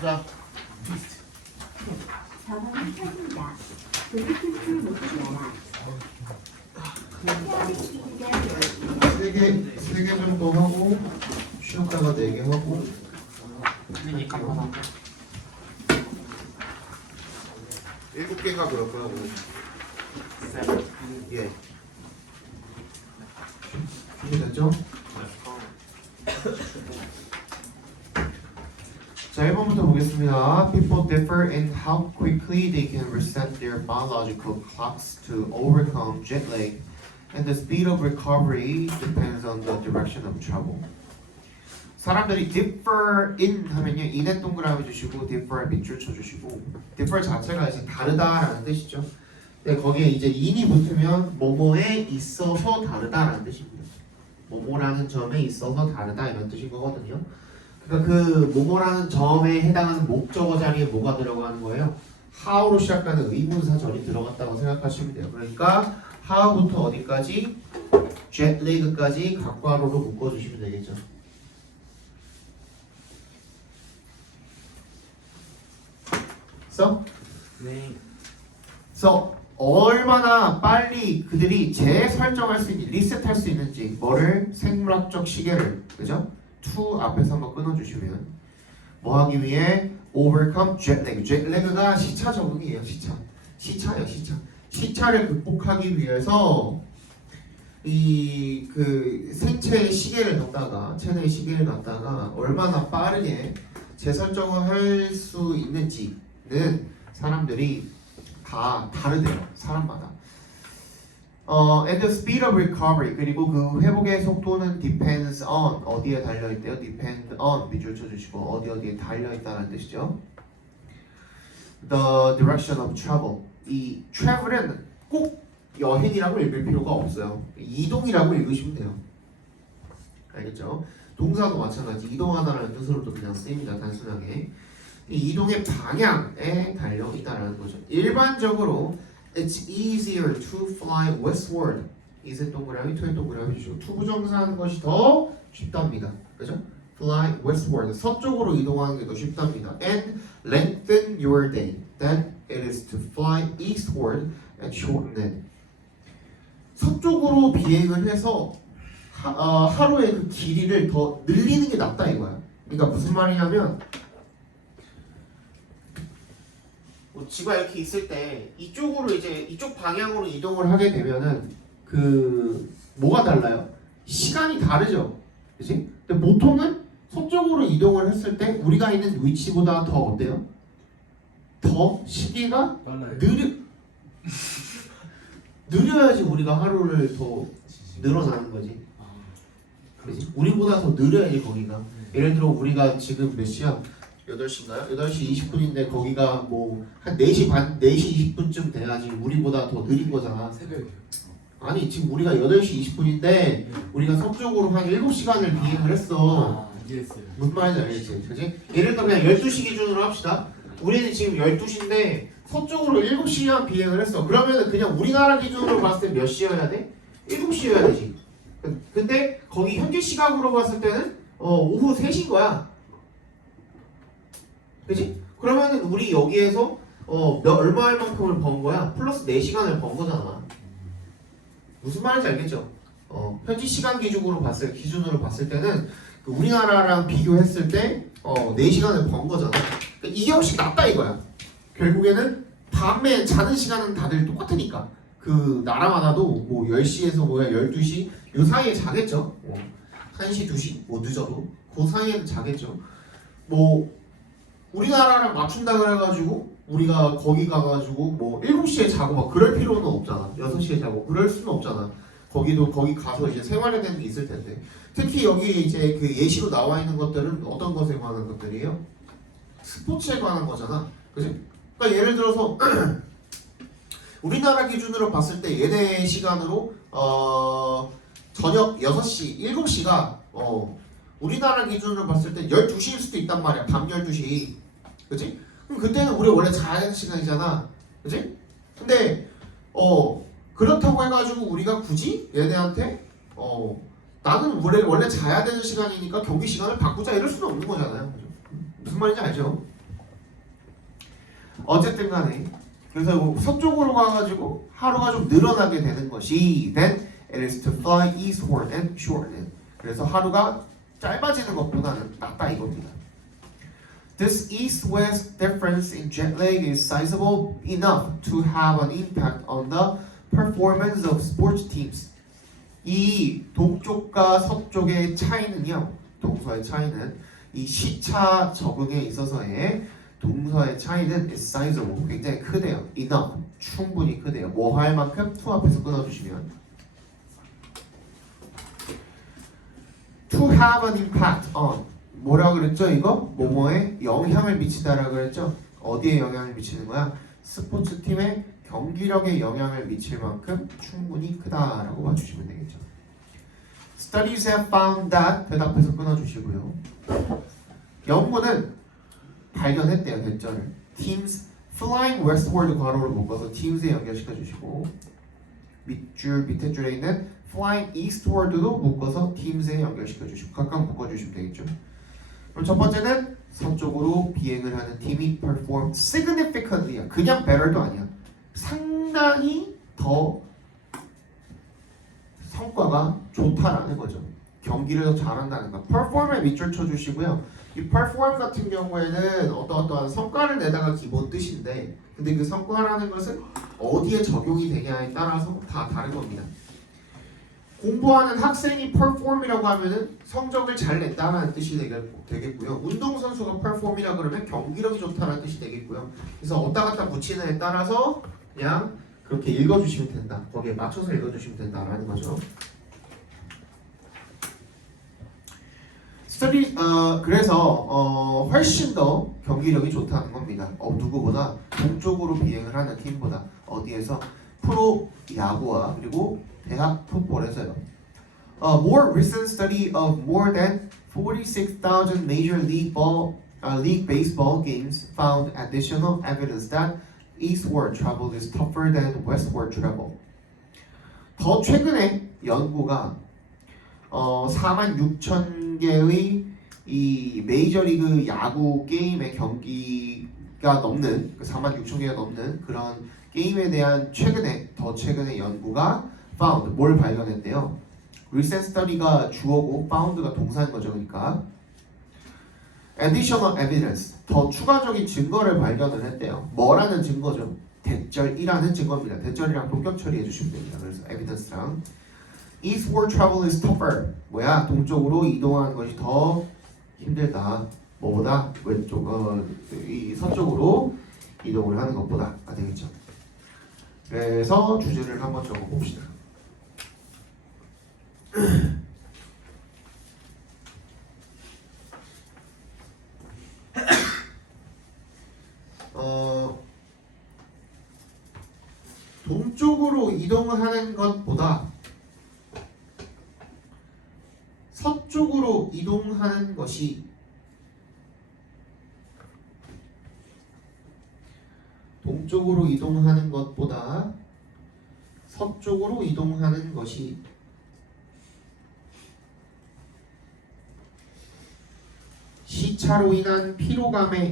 자, 전화는 켜진다. 블루투스 모드여라. 세 개 정도 하고 쉬었다가 4개 하고 미니 깜빡 7개가 그럴 거라고. 예. 준비됐죠? 자, 1번부터 보겠습니다. People differ in how quickly they can reset their biological clocks to overcome jet lag, and the speed of recovery depends on the direction of travel. 사람들이 differ in 하면요, in에 동그라미 주시고 differ 밑줄 쳐주시고, differ 자체가 이제 다르다라는 뜻이죠. 근데 거기에 이제 in이 붙으면 뭐뭐에 있어서 다르다라는 뜻입니다. 뭐뭐라는 점에 있어서 다르다 이런 뜻인 거거든요. 그러니까 그 뭐뭐라는 점에 해당하는 목적어 자리에 뭐가 들어가는 거예요? how로 시작하는 의문사절이 들어갔다고 생각하시면 돼요. 그러니까 how부터 어디까지? jet lag까지 각괄호로 묶어주시면 되겠죠. 네. 그래서 얼마나 빨리 그들이 재설정할 수 있는, 리셋할 수 있는지, 뭐를? 생물학적 시계를, 그죠? to 앞에서 한번 끊어주시면 뭐 하기 위해? overcome jet lag. jet lag가 시차 적응이에요. 시차예요. 시차를 극복하기 위해서 이 그 생체의 시계를 갖다가, 체내의 시계를 갖다가 얼마나 빠르게 재설정을 할 수 있는지는 사람들이 다 다르대요. 사람마다. And the speed of recovery, 그리고 그 회복의 속도는 depends on, 어디에 달려있대요? depend on 밑줄 쳐주시고 어디에 달려있다는 뜻이죠. The direction of travel, 이 travel은 꼭 여행이라고 읽을 필요가 없어요. 이동이라고 읽으시면 돼요. 알겠죠? 동사도 마찬가지, 이동하다라는 뜻으로도 그냥 쓰입니다. 단순하게 이 이동의 방향에 달려있다라는 거죠. 일반적으로 It's easier to fly westward. 이세 동그라미, 토의 동그라미 주시고 투부정사하는 것이 더 쉽답니다. 그죠? Fly westward. 서쪽으로 이동하는 게 더 쉽답니다. And lengthen your day. Then it is to fly eastward and shorten it. 서쪽으로 비행을 해서 하루의 그 길이를 더 늘리는 게 낫다 이거야. 그러니까 무슨 말이냐면 지구가 이렇게 있을 때 이쪽으로 이제 이쪽 방향으로 이동을 하게 되면은 그 뭐가 달라요? 시간이 다르죠, 그렇지? 근데 보통은 서쪽으로 이동을 했을 때 우리가 있는 위치보다 더 어때요? 더 시기가 느려야지 우리가 하루를 더 늘어나는 거지, 그렇지? 우리보다 더 느려야지 거기가. 예를 들어 우리가 지금 몇 시야? 8시인가요? 8시 20분인데 거기가 뭐 한 4시 반, 4시 20분쯤 돼야지 우리보다 더 느린 거잖아. 새벽이요. 아니 지금 우리가 8시 20분인데 우리가 서쪽으로 한 7시간을 비행을 했어. 이해했어요. 무슨 말인지 알겠지? 그치? 예를 들어 그냥 12시 기준으로 합시다. 우리는 지금 12시인데 서쪽으로 7시간 비행을 했어. 그러면 그냥 우리나라 기준으로 봤을 때 몇 시여야 돼? 7시여야 되지. 근데 거기 현지 시각으로 봤을 때는 오후 3시인 거야. 그치? 그러면은 우리 여기에서 얼마만큼을 번 거야? 플러스 4시간을 번 거잖아. 무슨 말인지 알겠죠? 현지 시간 기준으로 봤을 때는 그 우리나라랑 비교했을 때 4시간을 번 거잖아. 그러니까 이게 훨씬 낫다 이거야. 결국에는 밤에 자는 시간은 다들 똑같으니까 그 나라마다도 뭐 10시에서 뭐야 12시 요 사이에 자겠죠. 1시, 2시 뭐 늦어도 그 사이에는 자겠죠. 뭐 우리나라랑 맞춘다 그래가지고 우리가 거기 가가지고 뭐 7시에 자고 막 그럴 필요는 없잖아. 6시에 자고 그럴 수는 없잖아. 거기 가서 이제 생활해야 되는 게 있을 텐데. 특히 여기 이제 그 예시로 나와 있는 것들은 어떤 것에 관한 것들이에요? 스포츠에 관한 거잖아. 그지? 그러니까 예를 들어서 우리나라 기준으로 봤을 때 얘네 시간으로 저녁 6시, 7시가 우리나라 기준으로 봤을 때 12시일 수도 있단 말이야. 밤 12시. 그치? 그럼 그때는 우리 원래 자야 되는 시간이잖아. 그치? 근데 그렇다고 해가지고 우리가 굳이 얘네한테 나는 원래 자야 되는 시간이니까 경기 시간을 바꾸자 이럴 수는 없는 거잖아요. 그죠? 무슨 말인지 알죠? 어쨌든 간에 그래서 서쪽으로 가가지고 하루가 좀 늘어나게 되는 것이 then it is to fly eastward and shorten. 그래서 하루가 짧아지는 것보다는 낫다 이겁니다. This east-west difference in jet lag is sizable enough to have an impact on the performance of sports teams. 이 동쪽과 서쪽의 차이는요, 동서의 차이는 이 시차 적응에 있어서의 동서의 차이는 is sizable, 굉장히 크대요. enough, 충분히 크대요. 뭐 할 만큼 to 앞에서 끊어주시면 to have an impact on 뭐라 그랬죠? 이거 뭐뭐에 영향을 미치다라 그랬죠? 어디에 영향을 미치는 거야? 스포츠 팀의 경기력에 영향을 미칠 만큼 충분히 크다라고 봐주시면 되겠죠. Studies have found that 대답해서 끊어주시고요. 연구는 발견했대요. 대절을 teams flying westward 괄호를 묶어서 teams에 연결시켜 주시고 밑에 줄에 있는 flying eastward도 묶어서 teams에 연결시켜 주시고 각각 묶어주시면 되겠죠. 그럼 첫 번째는 서쪽으로 비행을 하는 팀이 perform significantly, 그냥 better도 아니야. 상당히 더 성과가 좋다라는 거죠. 경기를 더 잘한다는 거. perform에 밑줄 쳐주시고요. 이 perform 같은 경우에는 어떠한 성과를 내다가 기본 뜻인데, 근데 그 성과라는 것은 어디에 적용이 되냐에 따라서 다 다른 겁니다. 공부하는 학생이 perform이라고 하면은 성적을 잘 낸다는 뜻이 되겠고요. 운동선수가 perform이라 그러면 경기력이 좋다는 뜻이 되겠고요. 그래서 어디다 갖다 붙이느냐에 따라서 그냥 그렇게 읽어주시면 된다. 거기에 맞춰서 읽어주시면 된다라는 거죠. 스터디 그래서 훨씬 더 경기력이 좋다는 겁니다. 누구보다 동쪽으로 비행을 하는 팀보다 어디에서 프로 야구와 그리고 대학 풋볼에서요. More recent study of more than 46,000 major league baseball games found additional evidence that eastward travel is tougher than westward travel. 더 최근에 연구가 46,000개의 이 메이저리그 야구 게임의 경기가 넘는 46,000개가 넘는 그런 게임에 대한 더 최근의 연구가 found 뭘 발견했대요. recent study가 주어고 found가 동사인 거죠. 그러니까 additional evidence 더 추가적인 증거를 발견을 했대요. 뭐라는 증거죠? 대절이라는 증거입니다. 대절이랑 동격 처리해 주시면 됩니다. 그래서 evidence랑 eastward travel is tougher. 뭐야? 동쪽으로 이동하는 것이 더 힘들다. 뭐보다 이 서쪽으로 이동을 하는 것보다 되겠죠. 그래서 주제를 한번 적어봅시다. 동쪽으로 이동하는 것보다 서쪽으로 이동하는 것이 동쪽으로 이동하는 것보다 서쪽으로 이동하는 것이 시차로 인한 피로감에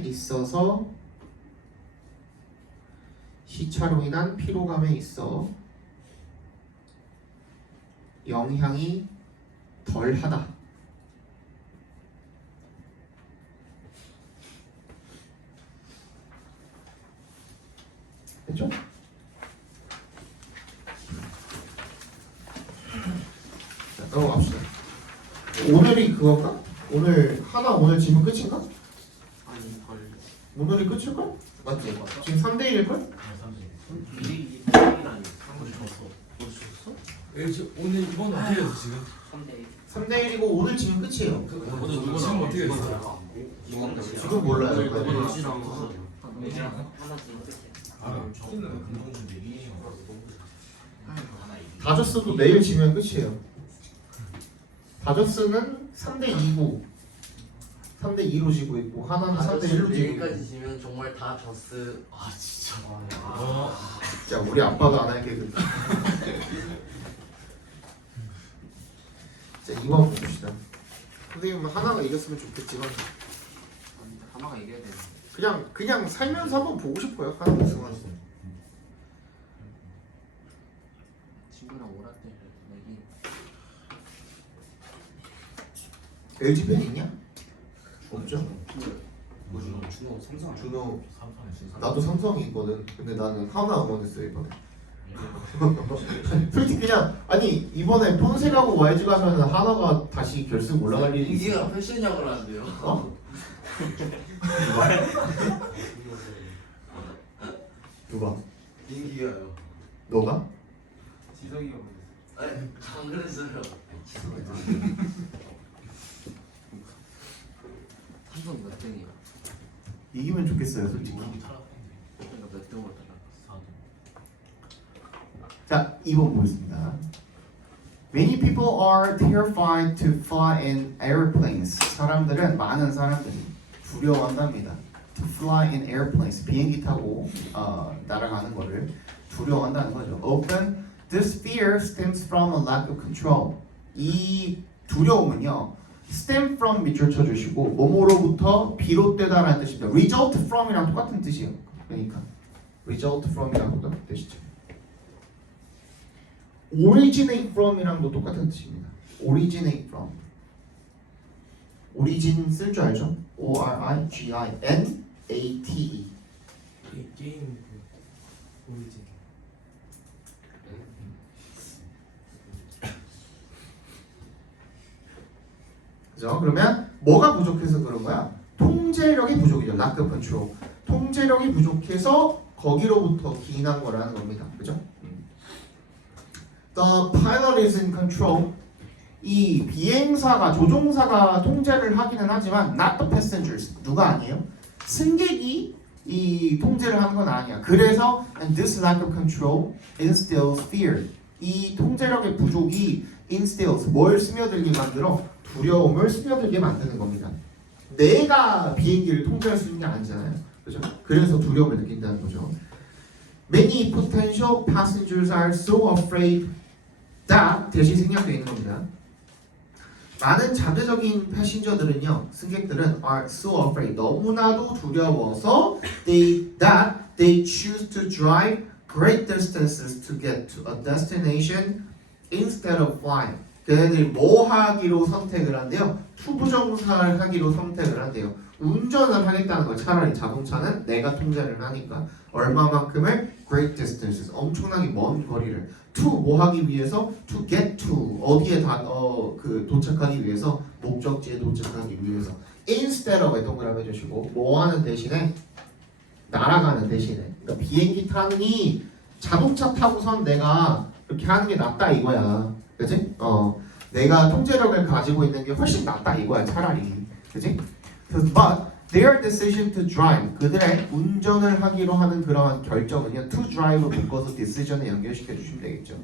있어 영향이 덜하다. 됐죠? 자, 넘어갑시다. 오늘이 그건가? 오늘 지금 끝인가? 아니 걸 오늘이 끝일걸? 맞지? 지금 3대1일걸? 이게 1이라니 3을 줬어. 오늘 이번 어떻게 했어 지금? 3대 3대1이고 오늘 지금 끝이에요. 오늘 지금 어떻게 했어? 지금 몰라요. 하나 지금 끝이야. 다저스도 내일 지면 끝이에요. 다저스는 3대2고 3대2로 지고 있고 하나는 3대1로 지고 있고. 내일까지 지면 정말 다 졌스. 아 진짜. 자, 우리 아빠도 안 할게. 자, 2번 봅시다. 선생님은 하나가 이겼으면 좋겠지만 하나가 이겨야 돼. 그냥 살면서 한번 보고 싶어요. 하나 우승하는 거. 친구랑 오라 때 내기. LG 팬 있냐? 없죠. 준호 삼성 준호 삼성에 진짜. 나도 삼성이 있거든. 근데 나는 하나 응원했어 이번에. 솔직히 그냥 아니 이번에 폰세가고 YG 가면 하나가 다시 결승 올라갈 일이 있어. 이기가 패션약을 하는데요. 어? 누가? 인기가요. 너가? 지성이가 아니 안 그랬어요. 삼성 몇 등이야? 이기면 좋겠어요 솔직히. 그러니까 몇 등으로 따라갔어? 자 2번 보겠습니다. Many people are terrified to fly in airplanes. 많은 사람들이 두려워한답니다. To fly in airplanes. 비행기 타고 날아가는 거를 두려워한다는 거죠. Often this fear stems from a lack of control. 이 두려움은요. stem from 밑줄 쳐주시고 뭐뭐로부터 비롯되다라는 뜻입니다. result from이랑 똑같은 뜻이에요. 그러니까 result from이랑도 뜻이죠. originate from이랑도 똑같은 뜻입니다. originate from. origin 쓸 줄 알죠? O-R-I-G-I-N-A-T-E. 게임 오리진. 그죠? 그러면 뭐가 부족해서 그런 거야? 통제력이 부족이죠. lack of control. 통제력이 부족해서 거기로부터 기인한 거라는 겁니다. 그죠? The pilot is in control. 이 비행사가 조종사가 통제를 하기는 하지만 not the passengers. 누가 아니에요? 승객이 이 통제를 하는 건 아니야. 그래서 and this lack of control instills fear. 이 통제력의 부족이 instills 뭘 스며들게 만들어? 두려움을 스며들게 만드는 겁니다. 내가 비행기를 통제할 수 있는 게 아니잖아요. 그죠? 그래서 두려움을 느낀다는 거죠. Many potential passengers are so afraid that 대신 생략되어 있는 겁니다. 많은 자체적인 패신저들은요, 승객들은 are so afraid 너무나도 두려워서 they choose to drive great distances to get to a destination instead of flying. 걔네들이 뭐 하기로 선택을 한대요? 투부정사를 하기로 선택을 한대요. 운전을 하겠다는 거. 차라리 자동차는 내가 통제를 하니까 얼마만큼을 great distances 엄청나게 먼 거리를 to 뭐 하기 위해서 to get to 어디에 도착하기 위해서 목적지에 도착하기 위해서 instead of에 동그라미 해주시고 뭐 하는 대신에 날아가는 대신에 그러니까 비행기 타니 자동차 타고선 내가 이렇게 하는 게 낫다 이거야. 그치? 내가 통제력을 가지고 있는 게 훨씬 낫다 이거야 차라리. 그치? But their decision to drive 그들의 운전을 하기로 하는 그러한 결정은요 to drive로 바꿔서 decision에 연결시켜 주시면 되겠죠.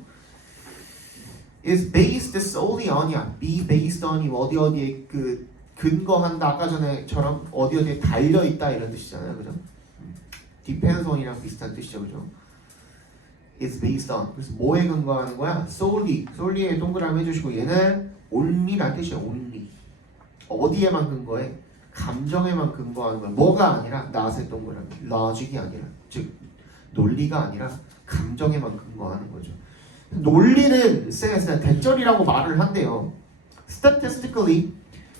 is based solely on이야. be based on이 어디에 그 근거한다 아까 전에처럼 어디에 달려 있다 이런 뜻이잖아요. 그죠? depends on이랑 비슷한 뜻이죠. 그죠? is based on. 그래서 뭐에 근거하는 거야? solely에 동그라미 해주시고 얘는 only란 뜻이야. only. 어디에만 근거해? 감정에만 근거하는 거야. 뭐가 아니라 not의 동그라미. logic이 아니라 즉 논리가 아니라 감정에만 근거하는 거죠. 논리는 쌤에서 대절이라고 말을 한대요. statistically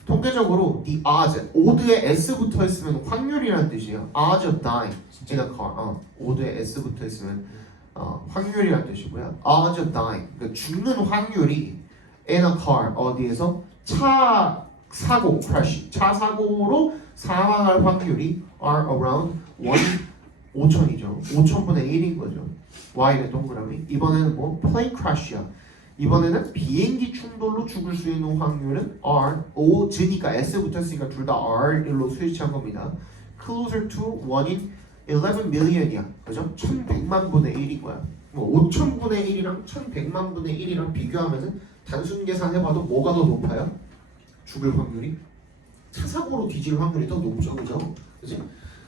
통계적으로 the odds odd에 s 붙어 있으면 확률이라는 뜻이에요. odds of dying in a car. odd에 s 붙어 있으면 확률이라는 뜻이고요. odds of dying 그러니까 죽는 확률이 in a car 어디에서 차 사고 crash 차 사고로 사망할 확률이 are around 5천이죠. 5천분의 1인 거죠. Y의 동그라미. 이번에는 뭐 plane crash야. 이번에는 비행기 충돌로 죽을 수 있는 확률은 R, O, G니까 S 붙었으니까 둘 다 R로 스위치한 겁니다. Closer to 1in 11 million이야. 그죠? 1100만 분의 1인 거야. 뭐 5천분의 1이랑 1100만 분의 1이랑 비교하면은 단순 계산해봐도 뭐가 더 높아요? 죽을 확률이? 차 사고로 뒤질 확률이 더 높죠. 그죠? 그치?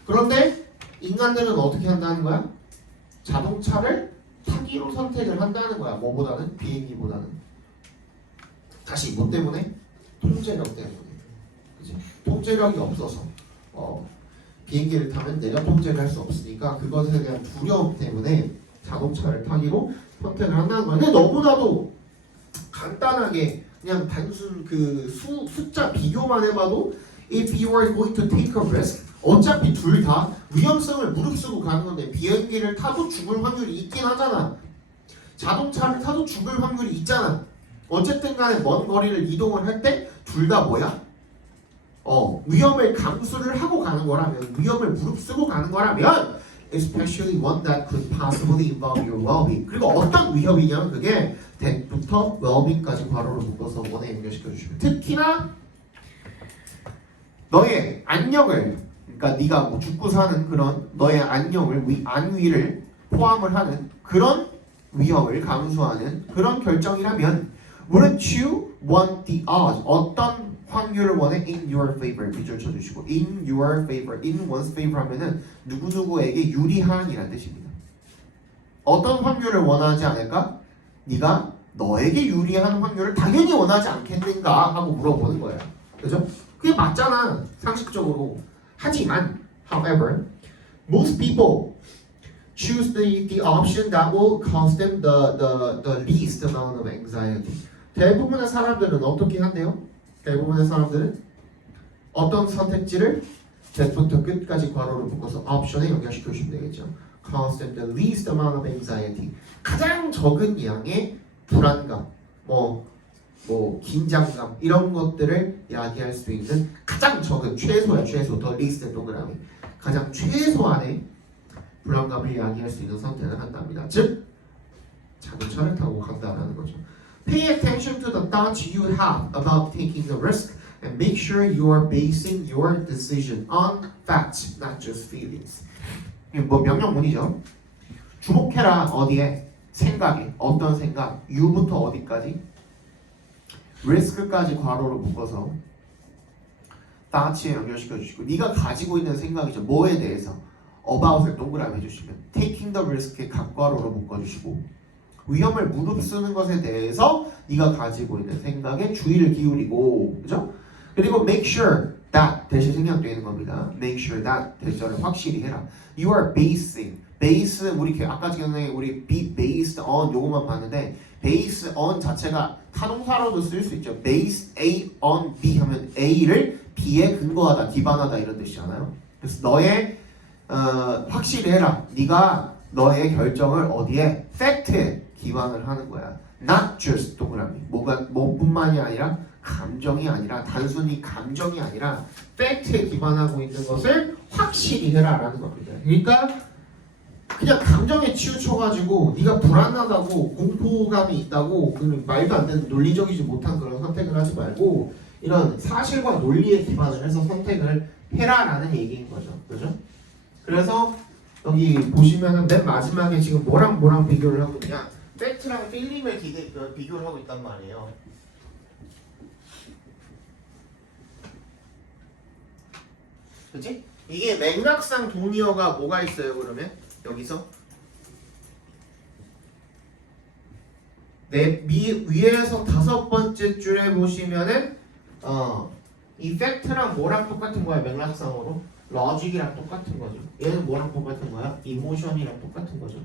그런데 인간들은 어떻게 한다는 거야? 자동차를 타기로 선택을 한다는 거야. 뭐보다는? 비행기보다는. 다시 뭐 때문에? 통제력 때문에. 그치? 통제력이 없어서 비행기를 타면 내가 통제를 할 수 없으니까 그것에 대한 두려움 때문에 자동차를 타기로 선택을 한다는 거야. 근데 너무나도 간단하게 그냥 단순 그 숫자 비교만 해봐도 if you are going to take a risk 어차피 둘 다 위험성을 무릅쓰고 가는 건데 비행기를 타도 죽을 확률이 있긴 하잖아. 자동차를 타도 죽을 확률이 있잖아. 어쨌든 간에 먼 거리를 이동을 할 때 둘 다 뭐야? 위험을 감수를 하고 가는 거라면 위험을 무릅쓰고 가는 거라면 especially one that could possibly involve your well-being. 그리고 어떤 위협이냐면 그게 that부터 well-being까지 괄호로 묶어서 원에 연결시켜 주시면 특히나 너의 안녕을 그러니까 네가 뭐 죽고 사는 그런 너의 안녕을 안위를 포함을 하는 그런 위협을 감수하는 그런 결정이라면 wouldn't you want the odds 어떤 확률을 원해 in your favor 밑줄 쳐주시고 in your favor in one's favor 하면은 누구누구에게 유리한이라는 뜻입니다. 어떤 확률을 원하지 않을까? 네가 너에게 유리한 확률을 당연히 원하지 않겠는가 하고 물어보는 거예요. 그죠? 그게 맞잖아 상식적으로. 하지만 however most people choose the option that will cause them the least amount of anxiety. 대부분의 사람들은 어떻게 한대요? 대부분의 사람들은 어떤 선택지를 대부터 끝까지 괄호로 묶어서 옵션에 연결시켜 주시면 되겠죠. cause them the least amount of anxiety. 가장 적은 양의 불안감, 뭐 긴장감 이런 것들을 야기할 수 있는 가장 적은 최소야 최소 더 least 동그라미 가장 최소한의 불안감을 야기할 수 있는 선택을 한답니다. 즉 자동차를 타고 간다라는 거죠. Pay attention to the thoughts you have about taking the risk and make sure you are basing your decision on facts, not just feelings. 이게 뭐 명령문이죠. 주목해라 어디에? 생각에. 어떤 생각? U부터 어디까지? risk까지 괄호로 묶어서 thoughts에 연결시켜 주시고 네가 가지고 있는 생각이죠. 뭐에 대해서? about을 동그라미 해주시면 taking the risk에 각괄호로 묶어주시고 위험을 무릅쓰는 것에 대해서 네가 가지고 있는 생각에 주의를 기울이고 그죠? 그리고 make sure that 대신 생략되는 겁니다. make sure that 대절을 확실히 해라. You are basing base 우리 아까 전에 우리 be based on 요것만 봤는데 base on 자체가 타동사로도 쓸 수 있죠. base A on B 하면 A를 B에 근거하다 기반하다 이런 뜻이잖아요. 그래서 너의 확실히 해라. 네가 너의 결정을 어디에? 팩트에 기반을 하는 거야. Not just 동그라미. 뭐뿐만이 아니라 감정이 아니라 단순히 감정이 아니라 팩트에 기반하고 있는 것을 확실히 해라라는 겁니다. 그러니까 그냥 감정에 치우쳐가지고 네가 불안하다고 공포감이 있다고 그 말도 안 되는 논리적이지 못한 그런 선택을 하지 말고 이런 사실과 논리에 기반을 해서 선택을 해라라는 얘기인 거죠. 그죠? 그래서 여기 보시면은 맨 마지막에 지금 뭐랑 비교를 하고 있냐? 팩트랑 필링을 비교를 하고 있단 말이에요. 그치? 이게 맥락상 동의어가 뭐가 있어요? 그러면 여기서 위에서 5번째 줄에 보시면은 이 팩트랑 뭐랑 똑같은 거야? 맥락상으로 로직이랑 똑같은 거죠. 얘는 뭐랑 똑같은 거야? 이모션이랑 똑같은 거죠.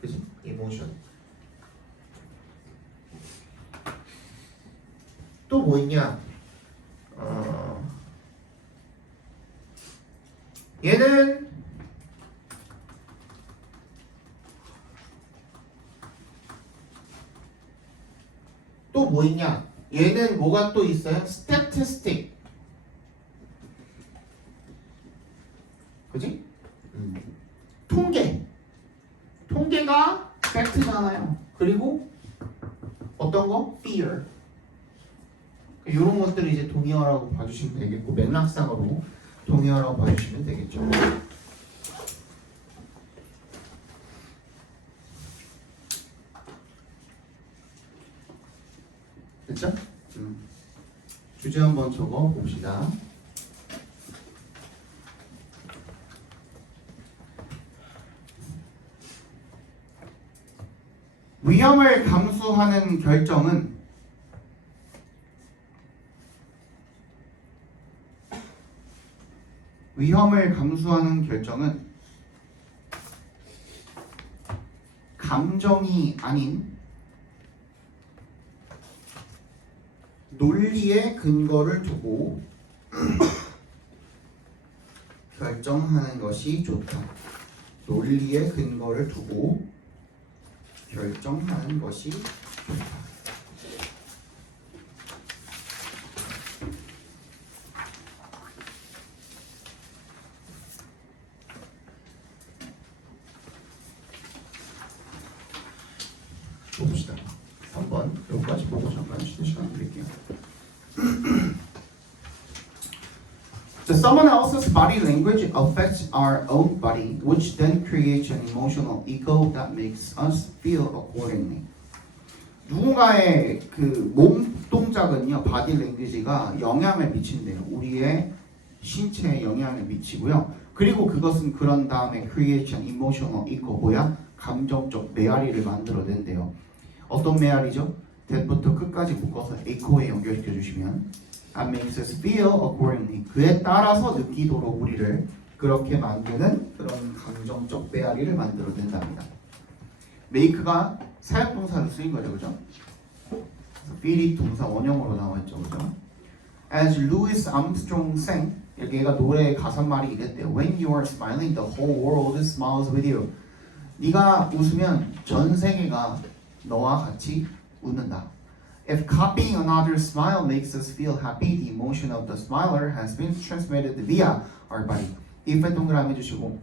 그치? 이모션. 또 뭐 있냐? 얘는 또 뭐 있냐? 얘는 뭐가 또 있어요? statistic. 그지? 통계가 팩트잖아요. 그리고 어떤 거? fear. 이런 것들을 이제 동의어라고 봐주시면 되겠고 맥락상으로 동의어라고 봐주시면 되겠죠. 됐죠? 주제 한번 적어 봅시다. 위험을 감수하는 결정은 위험을 감수하는 결정은 감정이 아닌 논리의 근거를 두고 결정하는 것이 좋다. 논리의 근거를 두고 결정하는 것이 좋다. 봅시다. 3번 여기까지 보고 잠깐 쉬는 시간 드릴게요. So someone else's body language affects our own body, which then creates an emotional echo that makes us feel accordingly. 누군가의 그 몸 동작은요, 바디 랭귀지가 영향을 미친대요. 우리의 신체에 영향을 미치고요. 그리고 그것은 그런 다음에 create an emotional echo, 뭐야? 감정적 메아리를 만들어낸대요. 어떤 메아리죠? 대부터 끝까지 묶어서 echo에 연결시켜 주시면 that makes us feel accordingly. 그에 따라서 느끼도록 우리를 그렇게 만드는 그런 감정적 메아리를 만들어낸답니다. make가 사역동사로 쓰인 거죠, 그죠? feel이 동사 원형으로 나와있죠, 그죠? As Louis Armstrong sang, 얘가 노래의 가사말이 이랬대요. When you are smiling, the whole world smiles with you. 네가 웃으면 전 세계가 너와 같이 웃는다. If copying another's smile makes us feel happy, the emotion of the smiler has been transmitted via our body. if에 동그라미 해주시고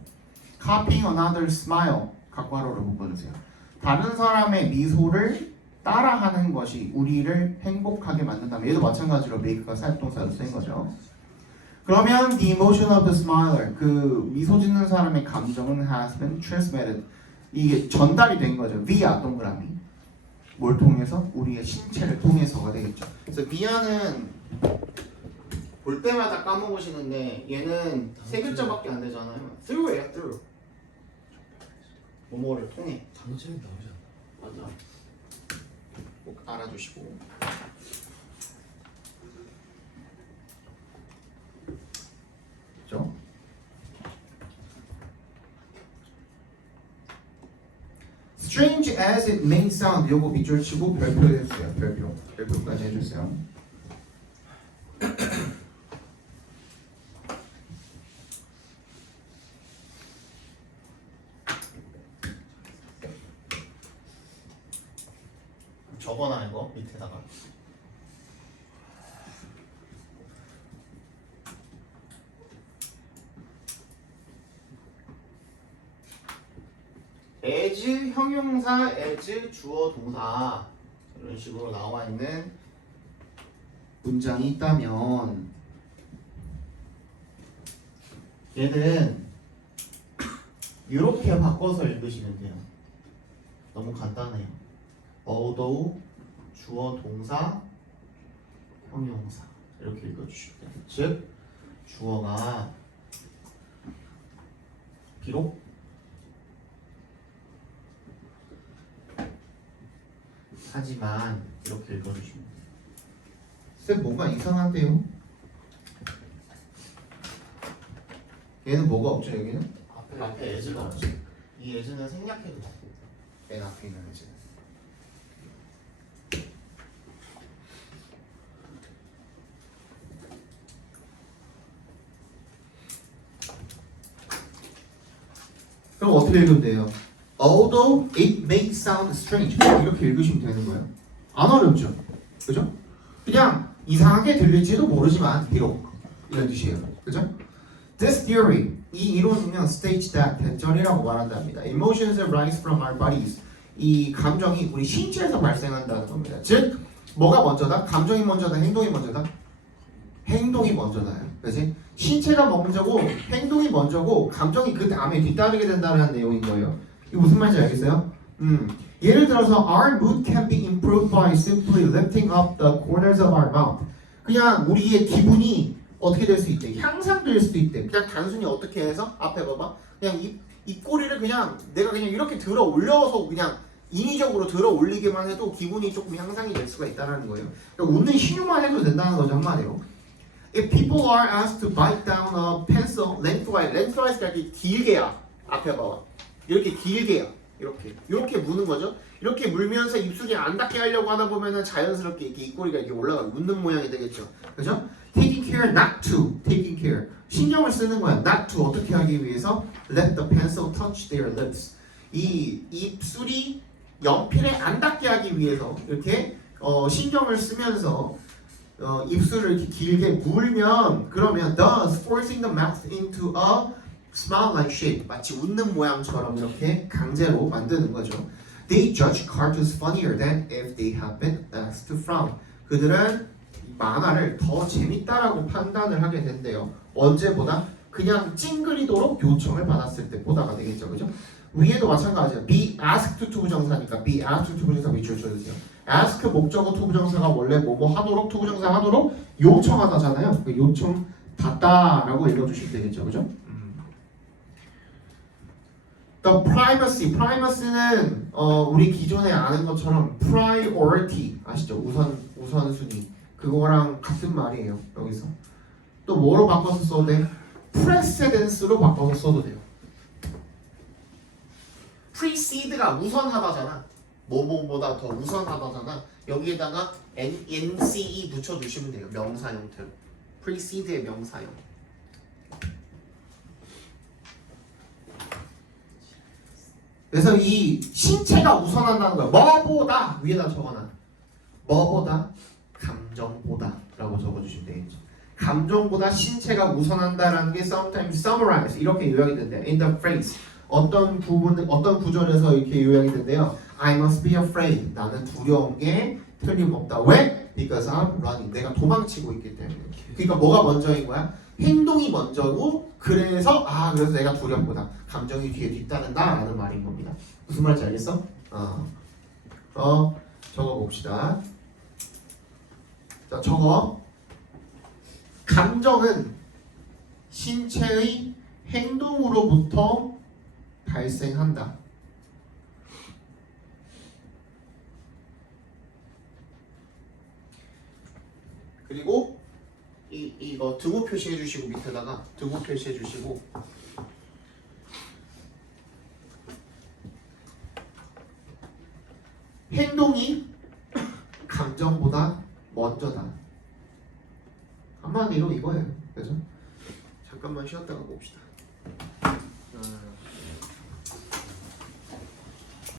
copying another's smile 각괄호로 묶어주세요. 다른 사람의 미소를 따라하는 것이 우리를 행복하게 만든다면 얘도 마찬가지로 make가 사역동사로 쓰인 거죠. 그러면 the emotion of the smiler, 그 미소 짓는 사람의 감정은 has been transmitted. 이게 전달이 된 거죠. via 동그라미. 뭘 통해서? 우리의 신체를 통해서가 되겠죠. 그래서 via는 볼 때마다 까먹으시는데 얘는 세 글자밖에 안 되잖아요. through예요, through. 뭐뭐를 통해. 단어책에 나오지 않나? 맞아. 꼭 알아주시고. 그렇죠? Strange as it may sound, 요거 밑줄 치고 별표 해주세요. 별표까지 해주세요. 적어놔 이거 밑에다가. as 형용사, as 주어 동사 이런 식으로 나와 있는 문장이 있다면 얘는 이렇게 바꿔서 읽으시면 돼요. 너무 간단해요. although 주어 동사 형용사 이렇게 읽어주시면 돼요. 즉 주어가 비록 하지만 이렇게 읽어주시면 돼요. 쌤 뭔가 이상한데요? 얘는 뭐가 없죠 여기는? 앞에 as가 없죠. 이 as는 생략해도 돼. 맨 앞에 있는 as는. 그럼 어떻게 읽으면 돼요? Although it may sound strange 이렇게 읽으시면 되는 거예요. 안 어렵죠? 그죠? 그냥 이상하게 들릴지도 모르지만 비록 이런 뜻이에요. 그죠? This theory 이 이론은요 states that 대절이라고 말한답니다. Emotions arise from our bodies 이 감정이 우리 신체에서 발생한다는 겁니다. 즉 뭐가 먼저다? 감정이 먼저다? 행동이 먼저다? 행동이 먼저다요. 그렇지? 신체가 먼저고 행동이 먼저고 감정이 그 다음에 뒤따르게 된다는 내용인 거예요. 이게 무슨 말인지 알겠어요? 예를 들어서 our mood can be improved by simply lifting up the corners of our mouth. 그냥 우리의 기분이 어떻게 될 수 있대? 향상될 수도 있대. 그냥 단순히 어떻게 해서? 앞에 봐봐. 그냥 입꼬리를 그냥 내가 그냥 이렇게 들어 올려서 그냥 인위적으로 들어 올리기만 해도 기분이 조금 향상이 될 수가 있다는 거예요. 그러니까 웃는 신용만 해도 된다는 거죠 한마디로. If people are asked to bite down a pencil lengthwise가 이렇게 길게야. 앞에 봐봐. 이렇게 길게야. 이렇게 무는 거죠. 이렇게 물면서 입술이 안 닿게 하려고 하다 보면은 자연스럽게 이렇게 입꼬리가 이렇게 올라가 웃는 모양이 되겠죠. 그죠? Taking care not to. Taking care. 신경을 쓰는 거야. Not to 어떻게 하기 위해서 let the pencil touch their lips. 이 입술이 연필에 안 닿게 하기 위해서 이렇게 신경을 쓰면서 입술을 이렇게 길게 물면 그러면 thus forcing the mouth into a smile-like shape 마치 웃는 모양처럼 이렇게 강제로 만드는 거죠. They judge cartoons funnier than if they have been asked to frown. 그들은 만화를 더 재밌다라고 판단을 하게 된대요. 언제보다 그냥 찡그리도록 요청을 받았을 때보다가 되겠죠, 그죠? 위에도 마찬가지야. be asked to 부정사니까 be asked to 부정사 밑줄 쳐주세요. ask 목적어 to 부정사가 원래 뭐뭐 하도록 to 부정사 하도록 요청하다잖아요. 그 요청 받다라고 읽어주시면 되겠죠, 그죠? The primacy는 우리 기존에 아는 것처럼 priority 아시죠? 우선순위 그거랑 같은 말이에요. 여기서 또 뭐로 바꿔서 써도 돼? precedence로 바꿔서 써도 돼요. precede가 우선하다잖아. 뭐뭐보다 더 우선하다잖아. 여기에다가 nce 붙여주시면 돼요. 명사 형태로. precede의 명사형. 그래서 이 신체가 우선한다는 거야. 뭐보다 위에다 적어놔. 뭐보다 감정보다 라고 적어주시면 되겠죠. 감정보다 신체가 우선한다라는 게 sometimes summarize 이렇게 요약이 된대요. In the phrase 어떤 구절에서 이렇게 요약이 된대요. I must be afraid. 나는 두려운 게 틀림없다. 왜? Because I'm running. 내가 도망치고 있기 때문에. 그러니까 뭐가 먼저인 거야? 행동이 먼저고 그래서 내가 두렵구나. 감정이 뒤에 뒤따른다라는 말인 겁니다. 무슨 말인지 알겠어? 적어봅시다. 자, 적어. 감정은 신체의 행동으로부터 발생한다. 그리고 이거 등호 표시해 주시고 밑에다가 등호 표시해 주시고 행동이 감정보다 먼저다. 한마디로 이거예요. 그래서 잠깐만 쉬었다가 봅시다.